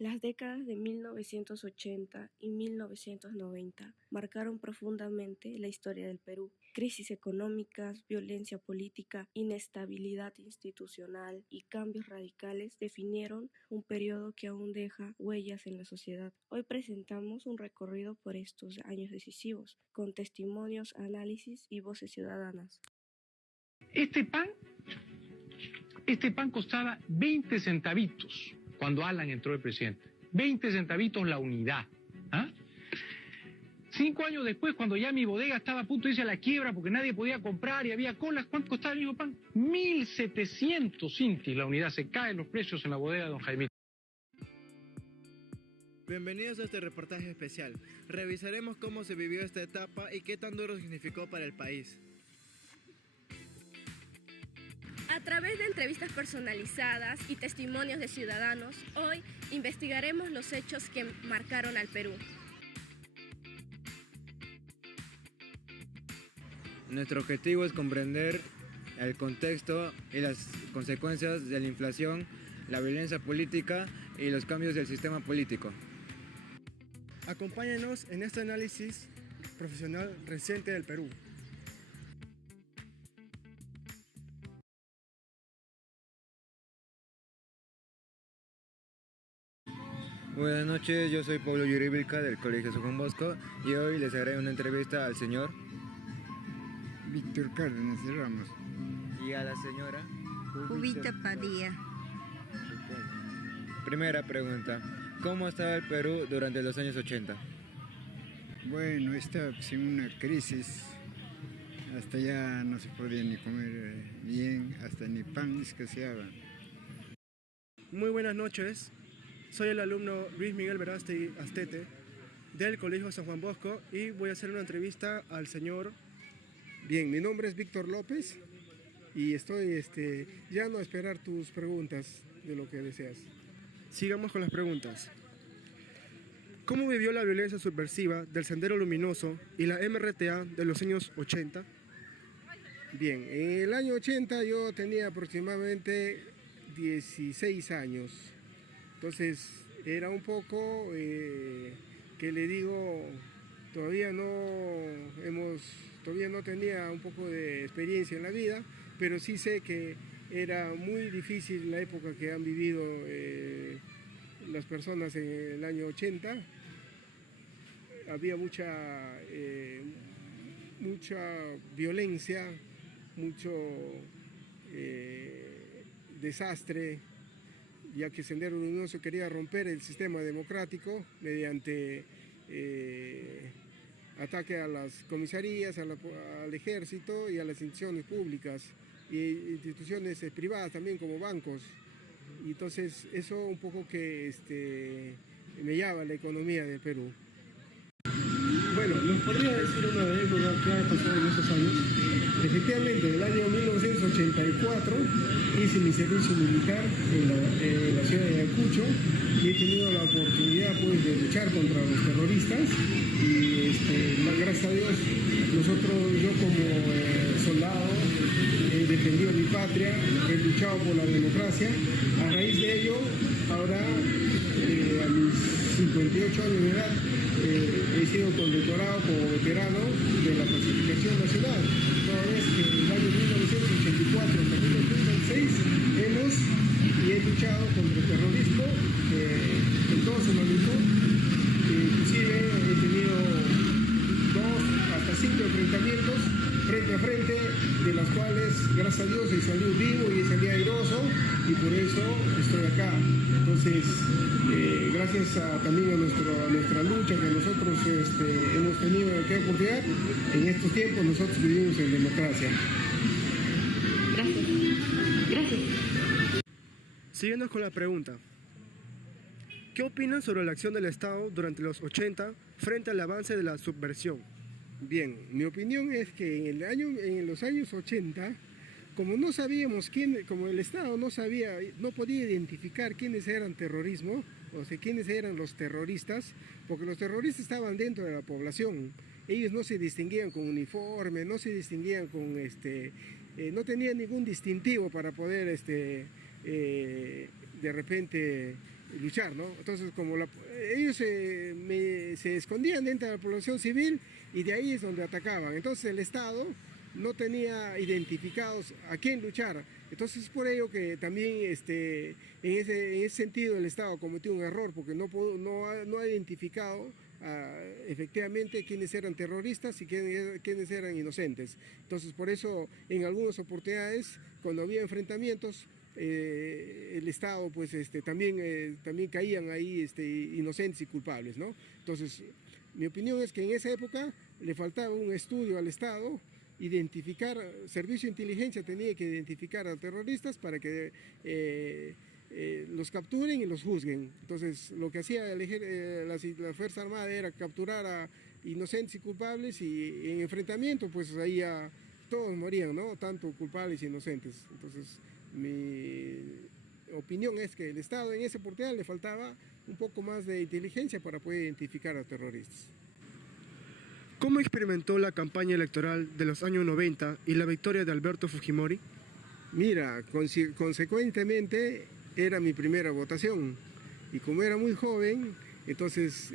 Las décadas de 1980 y 1990 marcaron profundamente la historia del Perú. Crisis económicas, violencia política, inestabilidad institucional y cambios radicales definieron un periodo que aún deja huellas en la sociedad. Hoy presentamos un recorrido por estos años decisivos, con testimonios, análisis y voces ciudadanas. Este pan costaba 20 centavitos cuando Alan entró de presidente. 20 centavitos la unidad. 5 años después, cuando ya mi bodega estaba a punto de irse a la quiebra porque nadie podía comprar y había colas, ¿cuánto costaba el mismo pan? 1.700 intis la unidad. Se caen los precios en la bodega de don Jaime. Bienvenidos a este reportaje especial. Revisaremos cómo se vivió esta etapa y qué tan duro significó para el país. A través de entrevistas personalizadas y testimonios de ciudadanos, hoy investigaremos los hechos que marcaron al Perú. Nuestro objetivo es comprender el contexto y las consecuencias de la inflación, la violencia política y los cambios del sistema político. Acompáñenos en este análisis profesional reciente del Perú. Buenas noches, yo soy Pablo Yuribilca del Colegio San Juan Bosco y hoy les haré una entrevista al señor Víctor Cárdenas de Ramos y a la señora Jubita Padilla. Primera pregunta, ¿cómo estaba el Perú durante los años 80? Bueno, estaba en una crisis, hasta ya no se podía ni comer bien, hasta ni pan escaseaba. Muy buenas noches, soy el alumno Luis Miguel Verástegui Astete del Colegio San Juan Bosco y voy a hacer una entrevista al señor. Bien, mi nombre es Víctor López y estoy llegando a esperar tus preguntas de lo que deseas. Sigamos con las preguntas. ¿Cómo vivió la violencia subversiva del Sendero Luminoso y la MRTA de los años 80? Bien, en el año 80 yo tenía aproximadamente 16 años. Entonces era un poco, que le digo, todavía no tenía un poco de experiencia en la vida, pero sí sé que era muy difícil la época que han vivido las personas en el año 80. Había mucha violencia, mucho desastre, ya que Sendero Luminoso quería romper el sistema democrático mediante ataque a las comisarías, al ejército y a las instituciones públicas e instituciones privadas también como bancos. Y entonces eso un poco que mellaba la economía del Perú. Bueno, ¿nos podría decir una anécdota que ha pasado en estos años? Efectivamente, en el año 1984 hice mi servicio militar en la ciudad de Ayacucho y he tenido la oportunidad pues, de luchar contra los terroristas y gracias a Dios yo como soldado he defendido mi patria, he luchado por la democracia. A raíz de ello, ahora a mis 58 años de edad he sido condecorado como veterano de la pacificación nacional. Toda vez que en el año 1984 hasta 1986 he luchado contra el terrorismo en todo su magnitud. Inclusive he tenido 2 hasta 5 enfrentamientos frente a frente, de las cuales gracias a Dios he salido vivo y he salido airoso y por eso estoy acá. Entonces, gracias también a nuestra lucha que nosotros hemos tenido que oportunidad, en estos tiempos nosotros vivimos en democracia. Gracias. Siguiendo con la pregunta. ¿Qué opinan sobre la acción del Estado durante los 80 frente al avance de la subversión? Bien, mi opinión es que en los años 80, como no sabíamos como el Estado no podía identificar quiénes eran terrorismo, o sea, quiénes eran los terroristas, porque los terroristas estaban dentro de la población. Ellos no se distinguían con uniforme, no se distinguían con no tenían ningún distintivo para poder de repente luchar, ¿no? Entonces, como ellos se escondían dentro de la población civil y de ahí es donde atacaban. Entonces el Estado no tenía identificados a quién luchar. Entonces es por ello que también en ese sentido el Estado cometió un error porque no ha identificado efectivamente quiénes eran terroristas y quiénes eran inocentes. Entonces por eso en algunas oportunidades cuando había enfrentamientos el Estado pues también caían ahí inocentes y culpables, ¿no? Entonces mi opinión es que en esa época le faltaba un estudio al Estado, identificar, servicio de inteligencia tenía que identificar a terroristas para que los capturen y los juzguen. Entonces lo que hacía la Fuerza Armada era capturar a inocentes y culpables y en enfrentamiento pues ahí todos morían, ¿no? Tanto culpables y inocentes. Entonces mi opinión es que el Estado en esa oportunidad le faltaba un poco más de inteligencia para poder identificar a terroristas. ¿Cómo experimentó la campaña electoral de los años 90 y la victoria de Alberto Fujimori? Mira, consecuentemente era mi primera votación y como era muy joven, entonces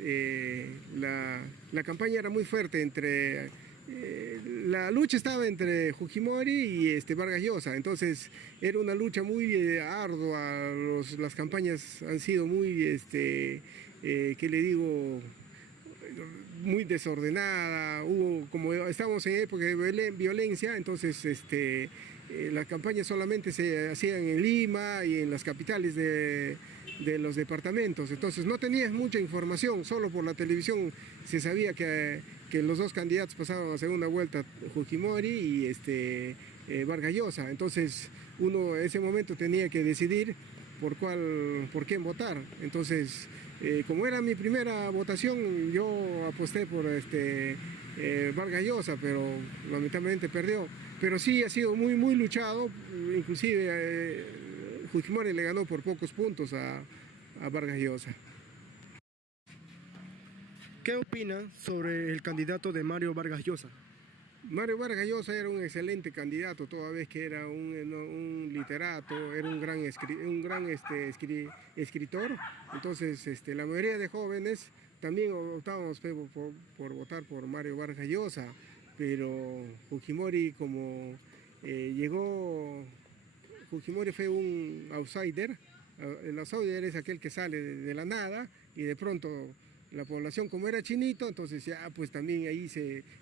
la campaña era muy fuerte la lucha estaba entre Fujimori y Vargas Llosa, entonces era una lucha muy ardua, las campañas han sido muy, ¿qué le digo?, muy desordenada, como estamos en época de violencia, entonces las campañas solamente se hacían en Lima y en las capitales de los departamentos, entonces no tenías mucha información, solo por la televisión se sabía que los dos candidatos pasaban a segunda vuelta, Fujimori y Vargas Llosa, entonces uno en ese momento tenía que decidir por quién votar, entonces como era mi primera votación, yo aposté por Vargas Llosa, pero lamentablemente perdió. Pero sí ha sido muy, muy luchado, inclusive Fujimori le ganó por pocos puntos a Vargas Llosa. ¿Qué opina sobre el candidato de Mario Vargas Llosa? Mario Vargas Llosa era un excelente candidato, toda vez que era un literato, era un gran escritor. Entonces, la mayoría de jóvenes también optábamos por votar por Mario Vargas Llosa, pero Fujimori Fujimori fue un outsider. El outsider es aquel que sale de la nada y de pronto la población como era chinito, entonces ya pues también ahí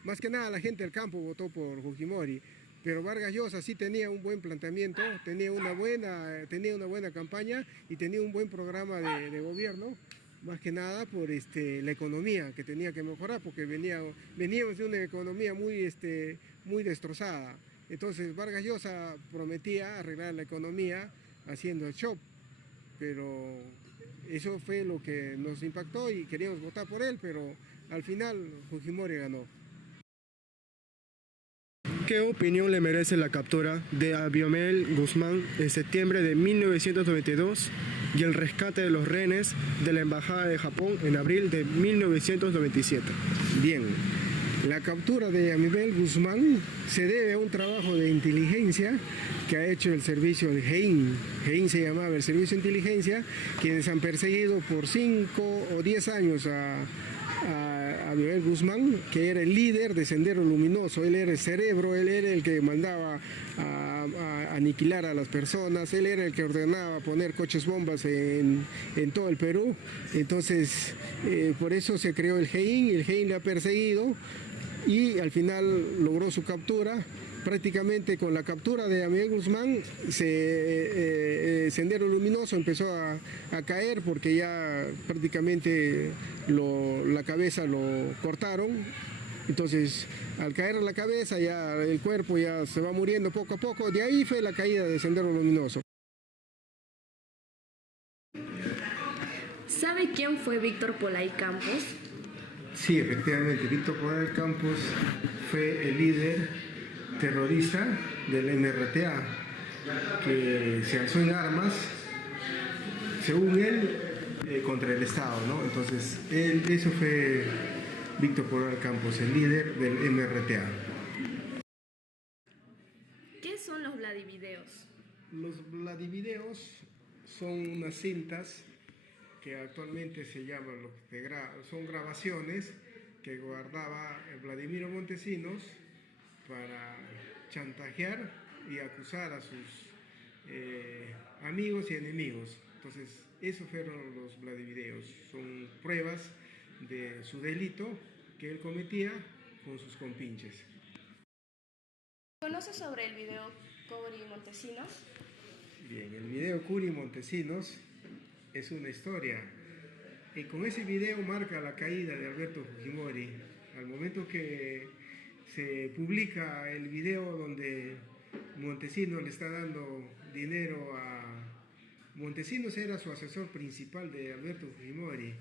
más que nada la gente del campo votó por Fujimori, pero Vargas Llosa sí tenía un buen planteamiento, tenía una buena campaña y tenía un buen programa de gobierno, más que nada por la economía que tenía que mejorar porque veníamos de una economía muy destrozada. Entonces Vargas Llosa prometía arreglar la economía haciendo el shop, pero eso fue lo que nos impactó y queríamos votar por él, pero al final Fujimori ganó. ¿Qué opinión le merece la captura de Abimael Guzmán en septiembre de 1992 y el rescate de los rehenes de la Embajada de Japón en abril de 1997? Bien, la captura de Abimael Guzmán se debe a un trabajo de inteligencia que ha hecho el servicio del GEIN. GEIN se llamaba el servicio de inteligencia, quienes han perseguido por 5 o 10 años a Abimael Guzmán, que era el líder de Sendero Luminoso. Él era el cerebro, él era el que mandaba a aniquilar a las personas, él era el que ordenaba poner coches bombas en todo el Perú. Entonces, por eso se creó el GEIN y el GEIN le ha perseguido y al final logró su captura. Prácticamente con la captura de Abimael Guzmán, Sendero Luminoso empezó a caer porque ya prácticamente la cabeza lo cortaron. Entonces, al caer la cabeza, ya el cuerpo ya se va muriendo poco a poco. De ahí fue la caída de Sendero Luminoso. ¿Sabe quién fue Víctor Polay Campos? Sí, efectivamente, Víctor Polay Campos fue el líder terrorista del MRTA, que se alzó en armas, según él, contra el Estado, ¿no? Entonces, eso fue Víctor Polay Campos, el líder del MRTA. ¿Qué son los Vladivideos? Los Vladivideos son unas cintas que actualmente se llaman, son grabaciones que guardaba Vladimiro Montesinos para chantajear y acusar a sus amigos y enemigos. Entonces, esos fueron los Vladivideos, son pruebas de su delito que él cometía con sus compinches. ¿Conoces sobre el video Curi y Montesinos? Bien, el video Curi y Montesinos es una historia. Y con ese video marca la caída de Alberto Fujimori. Al momento que se publica el video donde Montesinos le está dando dinero a... Montesinos era su asesor principal de Alberto Fujimori.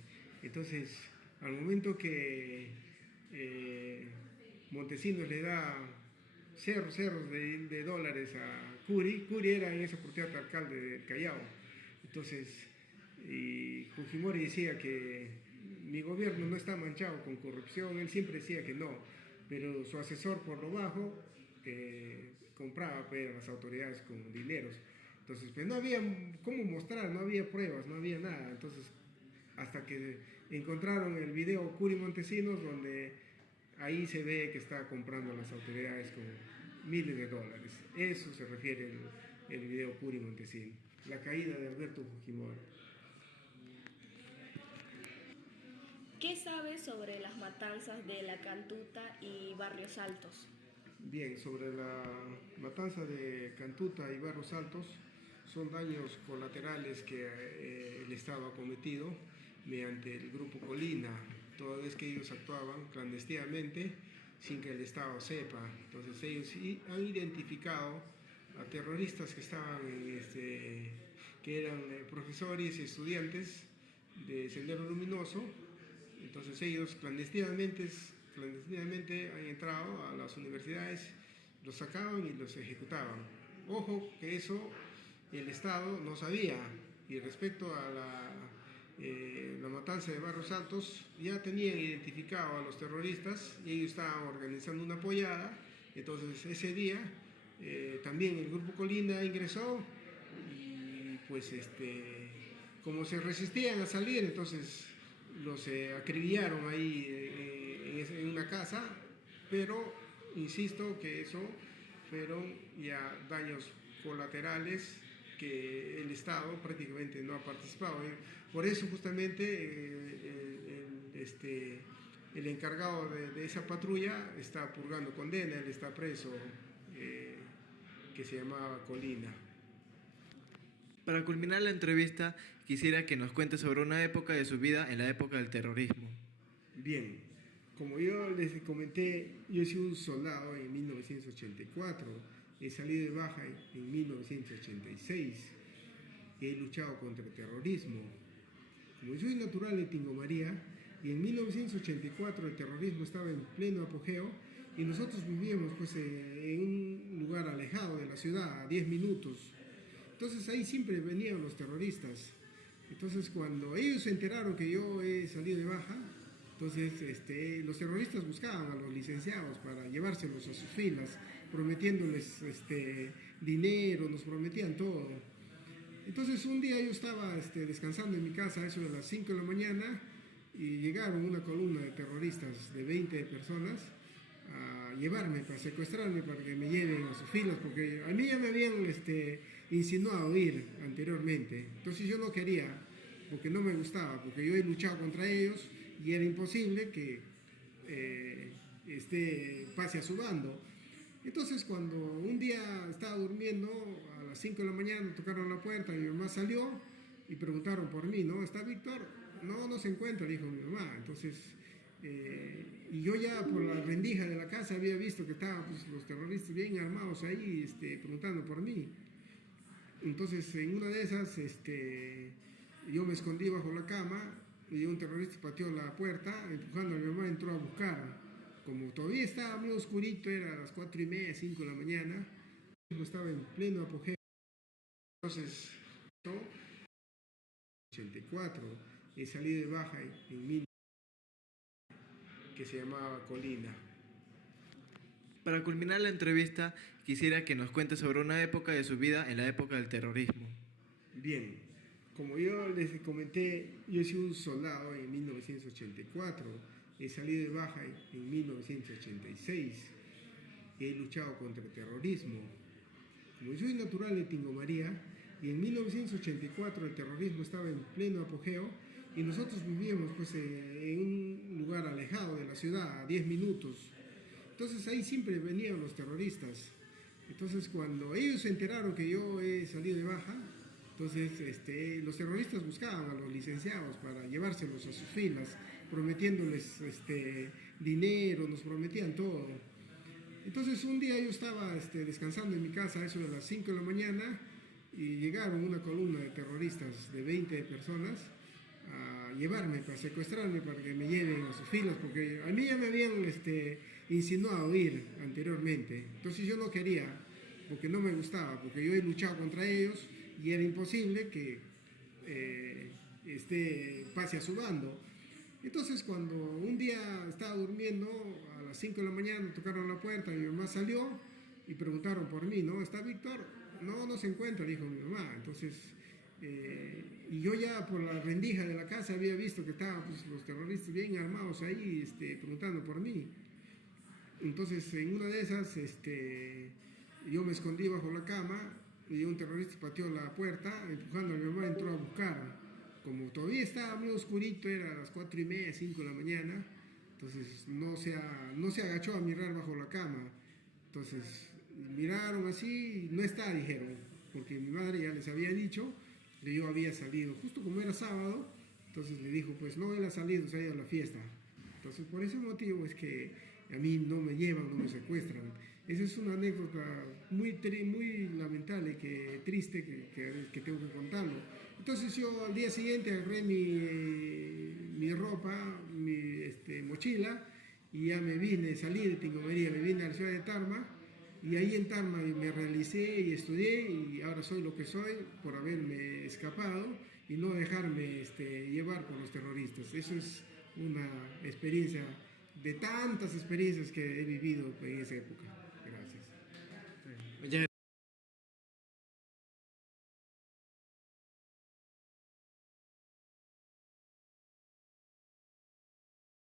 Entonces, al momento que Montesinos le da cerros de dólares a Curi era en esa oportunidad alcalde del Callao. Entonces, y Fujimori decía que mi gobierno no está manchado con corrupción, él siempre decía que no, pero su asesor por lo bajo compraba a las autoridades con dineros. Entonces, pues no había cómo mostrar, no había pruebas, no había nada. Entonces, hasta que encontraron el video Curi Montesinos, donde ahí se ve que está comprando a las autoridades con miles de dólares. Eso se refiere el video Curi Montesinos, la caída de Alberto Fujimori. ¿Qué sabes sobre las matanzas de La Cantuta y Barrios Altos? Bien, sobre la matanza de Cantuta y Barrios Altos, son daños colaterales que el Estado ha cometido mediante el Grupo Colina, toda vez que ellos actuaban clandestinamente sin que el Estado sepa. Entonces ellos han identificado a terroristas que estaban, que eran profesores y estudiantes de Sendero Luminoso. Entonces ellos clandestinamente han entrado a las universidades, los sacaban y los ejecutaban. Ojo que eso el Estado no sabía. Y respecto a la matanza de Barrios Altos, ya tenían identificado a los terroristas y ellos estaban organizando una pollada. Entonces ese día también el Grupo Colina ingresó y pues como se resistían a salir, entonces los acribillaron ahí en una casa, pero insisto que eso fueron ya daños colaterales que el Estado prácticamente no ha participado. Por eso justamente el encargado de esa patrulla está purgando condena, él está preso, que se llamaba Colina. Para culminar la entrevista, quisiera que nos cuente sobre una época de su vida en la época del terrorismo. Bien, como yo les comenté, yo he sido un soldado en 1984, he salido de baja en 1986, he luchado contra el terrorismo. Como yo soy natural de Tingo María, y en 1984 el terrorismo estaba en pleno apogeo, y nosotros vivíamos pues, en un lugar alejado de la ciudad, a 10 minutos. Entonces ahí siempre venían los terroristas. Entonces cuando ellos se enteraron que yo he salido de baja, entonces los terroristas buscaban a los licenciados para llevárselos a sus filas, prometiéndoles dinero, nos prometían todo. Entonces un día yo estaba descansando en mi casa, eso de las 5 de la mañana, y llegaron una columna de terroristas de 20 personas a llevarme, para secuestrarme, para que me lleven a sus filas, porque a mí ya me habían insinuado ir anteriormente. Entonces yo no quería, porque no me gustaba, porque yo he luchado contra ellos y era imposible que pase a su bando. Entonces cuando un día estaba durmiendo, a las 5 de la mañana tocaron la puerta, mi mamá salió y preguntaron por mí, ¿no? ¿Está Víctor? No, no se encuentra, dijo mi mamá. Entonces, y yo ya por la rendija de la casa había visto que estaban pues, los terroristas bien armados ahí preguntando por mí. Entonces en una de esas yo me escondí bajo la cama y un terrorista pateó la puerta, empujando a mi mamá, entró a buscar. Como todavía estaba muy oscurito, era a las 4:30, 5 de la mañana, estaba en pleno apogeo. Entonces, 84, he salido de baja en 1000, que se llamaba Colina. Para culminar la entrevista, quisiera que nos cuente sobre una época de su vida en la época del terrorismo. Bien, Como yo les comenté, yo he sido un soldado en 1984, he salido de baja en 1986, he luchado contra el terrorismo. Como yo soy natural de Tingo María, y en 1984 el terrorismo estaba en pleno apogeo, y nosotros vivíamos pues, en un lugar alejado de la ciudad, a 10 minutos. Entonces ahí siempre venían los terroristas. Entonces cuando ellos se enteraron que yo he salido de baja, entonces los terroristas buscaban a los licenciados para llevárselos a sus filas, prometiéndoles dinero, nos prometían todo. Entonces un día yo estaba descansando en mi casa, eso de las 5 de la mañana, y llegaron una columna de terroristas de 20 personas a llevarme, para secuestrarme, para que me lleven a sus filas, porque a mí ya me habían insinuado ir anteriormente. Entonces yo no quería, porque no me gustaba, porque yo he luchado contra ellos y era imposible que pase a su bando. Entonces cuando un día estaba durmiendo, a las 5 de la mañana tocaron la puerta, mi mamá salió y preguntaron por mí, ¿no? ¿Está Víctor? No, no se encuentra, dijo mi mamá. Entonces, y yo ya por la rendija de la casa había visto que estaban pues, los terroristas bien armados ahí, preguntando por mí. Entonces en una de esas, yo me escondí bajo la cama y un terrorista pateó la puerta, empujando a mi mamá, entró a buscar. Como todavía estaba muy oscurito, era a las 4:30, 5 de la mañana, entonces no se agachó a mirar bajo la cama. Entonces miraron así, no está, dijeron, porque mi madre ya les había dicho que yo había salido, justo como era sábado, entonces le dijo, pues no, él ha salido, se ha ido a la fiesta. Entonces por ese motivo es que a mí no me llevan, no me secuestran. Esa es una anécdota muy lamentable, triste, que tengo que contarlo. Entonces yo al día siguiente agarré mi ropa, mi mochila, y ya me vine, salí de Tingo María, me vine a la ciudad de Tarma, y ahí en Tarma me realicé y estudié, y ahora soy lo que soy por haberme escapado y no dejarme llevar por los terroristas. Eso es una experiencia de tantas experiencias que he vivido en esa época.